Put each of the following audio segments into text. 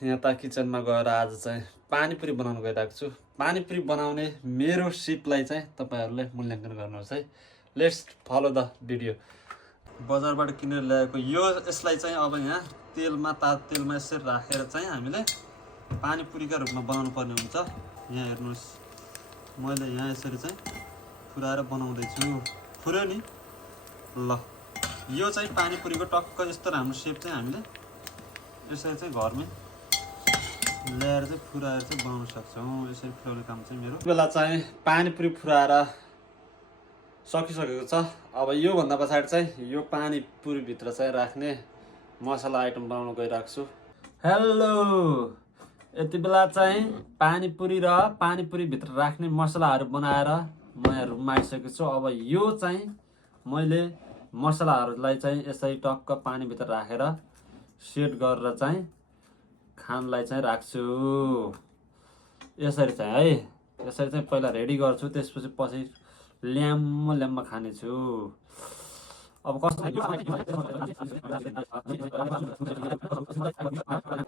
यहाँ त किचनमा गएर आज चाहिँ पानीपुरी बनाउन गइरहेको छु। पानीपुरी बनाउने मेरो सिपलाई चाहिँ तपाईहरुले मूल्याङ्कन गर्नुहोस् है। Let's follow the video. बजारबाट किनेर ल्याएको यसलाई चाहिँ अब यहाँ तातो तेलमा यसरी राखेर चाहिँ हामीले पानीपुरीका रूपमा बनाउनु पर्ने हुन्छ। यहाँ हेर्नुहोस्, मैले यहाँ यसरी चाहिँ फुराएर बनाउँदै छु। फुर्यो नि ल। यो चाहिँ पानीपुरीको टक्क यस्तो राम्रो शेप चाहिँ हामीले यसरी चाहिँ घरमै ल्याएर चाहिँ फुराएर चाहिँ बनाउन सक्छौँ। यसरी फुराउने काम चाहिँ मेरो। बेला चाहिँ पानीपुरी फुराएर सकिसकेको छ। अब यो भन्दा पछाडि चाहिँ यो पानीपुरी भित्र चाहिँ राख्ने मसला आइटम बनाउन गइरहेको छु। हेलो, यति बेला चाहिँ पानीपुरी र पानीपुरी भित्र राख्ने मसलाहरू बनाएर म यहाँ रुममा आइसकेको छु। अब यो चाहिँ मैले मसलाहरूलाई चाहिँ यसरी टक्क पानी भित्र राखेर सेट गरेर चाहिँ खानलाई चाहिँ राख्छु। यसरी चाहिँ है, यसरी चाहिँ पहिला रेडी गर्छु, त्यसपछि ल्याम्म खानेछु। अब कस्तो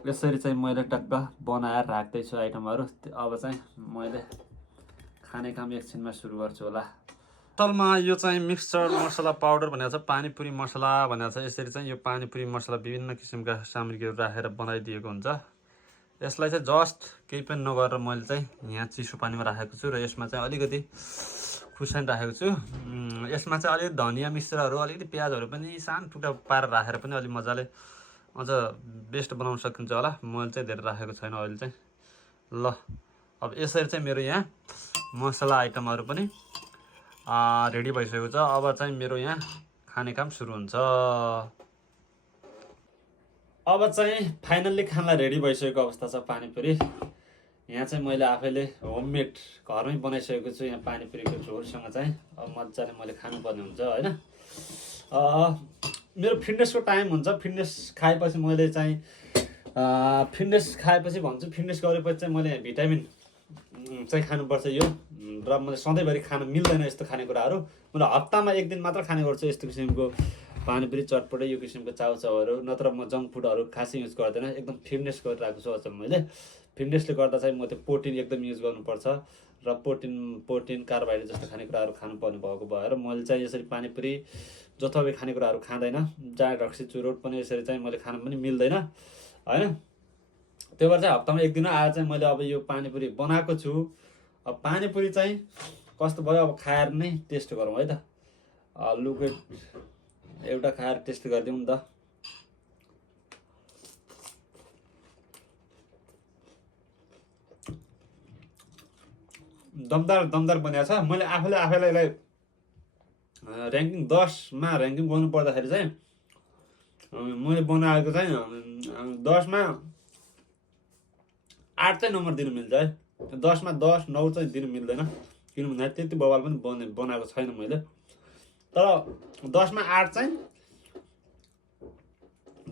यसरी चाहिँ मैले टक्क बनाएर राख्दैछु आइटमहरू। अब चाहिँ मैले खाने काम एकछिनमा सुरु गर्छु होला। तलमा यो चाहिँ मिक्सचर मसला पाउडर भनेको छ, पानीपुरी मसला भनेको छ। यसरी चाहिँ यो पानीपुरी मसला विभिन्न किसिमका सामग्रीहरू राखेर बनाइदिएको हुन्छ। यसलाई चाहिँ जस्ट केही पनि नगरेर मैले चाहिँ यहाँ चिसो पानीमा राखेको छु र यसमा चाहिँ अलिकति खुर्सानी राखेको छु। यसमा चाहिँ अलिकति धनिया मिश्रहरू, अलिकति प्याजहरू पनि सानो टुक्रा पारेर राखेर पनि अलि मजाले अझ बेस्ट बनाउन सकिन्छ होला। मैले चाहिँ धेरै राखेको छैन अहिले चाहिँ। ल, अब यसरी चाहिँ मेरो यहाँ मसला आइटमहरू पनि रेडी भइसकेको छ। अब चाहिँ मेरो यहाँ खाने काम सुरु हुन्छ। अब चाहिँ फाइनल्ली खानलाई रेडी भइसकेको अवस्था छ पानीपुरी। यहाँ चाहिँ मैले आफैले होममेड घरमै बनाइसकेको छु। यहाँ पानीपुरीको झोलसँग चाहिँ अब मजाले मैले खानुपर्ने हुन्छ होइन। मेरो फिटनेसको टाइम हुन्छ। फिटनेस खाएपछि मैले चाहिँ भन्छु, फिटनेस गरेपछि चाहिँ मैले भिटामिन चाहिँ खानुपर्छ यो। र मैले सधैँभरि खान मिल्दैन यस्तो खानेकुराहरू। मैले हप्तामा एक दिन मात्र खाने गर्छु यस्तो किसिमको पानीपुरी, चटपटे, यो किसिमको चाउचाउहरू। नत्र म जङ्क फुडहरू खासै युज गर्दैन। एकदम फिटनेस गरिरहेको छु अचम्म मैले। फिटनेसले गर्दा चाहिँ म त्यो प्रोटिन एकदम युज गर्नुपर्छ र प्रोटिन कार्बोहाइड्रेट जस्तो खानेकुराहरू खानुपर्ने भएको भएर मैले चाहिँ यसरी पानीपुरी जथाभावी खानेकुराहरू खाँदैन। जाँड रक्सी चुरोट पनि यसरी चाहिँ मैले खान पनि मिल्दैन होइन। त्यो भएर चाहिँ हप्तामा एक दिन आएर चाहिँ मैले अब यो पानीपुरी बनाएको छु। अब पानीपुरी चाहिँ कस्तो भयो अब खाएर नै टेस्ट गरौँ है त। लुकेट एउटा खाएर टेस्ट गरिदिउँ नि त। दमदार बनिएको छ। मैले आफैलाई ऱ्याङ्किङ 10मा ऱ्याङ्किङ गर्नु पर्दाखेरि चाहिँ मैले बनाएको चाहिँ 10मा 8 चाहिँ नम्बर दिनु मिल्छ है। 10मा 10, 9 चाहिँ दिनु मिल्दैन, किनभने त्यति बवाल पनि बनाएको छैन मैले। तर 10मा 8 चाहिँ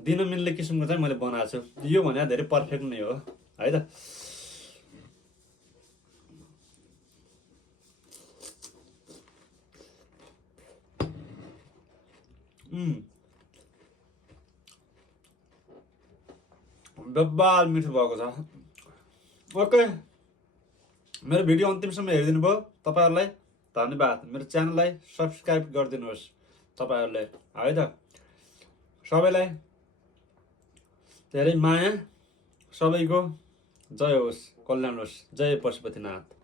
दिन मिल्ने किसिमको चाहिँ मैले बनाएको छु। यो भने धेरै पर्फेक्ट नै हो है त। डब्बाल मिठो भएको छ। ओके, मेरो भिडियो अन्तिमसम्म हेरिदिनु भयो, तपाईँहरूलाई धन्यवाद। मेरो च्यानललाई सब्सक्राइब गरिदिनुहोस् तपाईँहरूले है त। सबैलाई धेरै माया, सबैको जय होस्, कल्याण होस्। जय पशुपतिनाथ।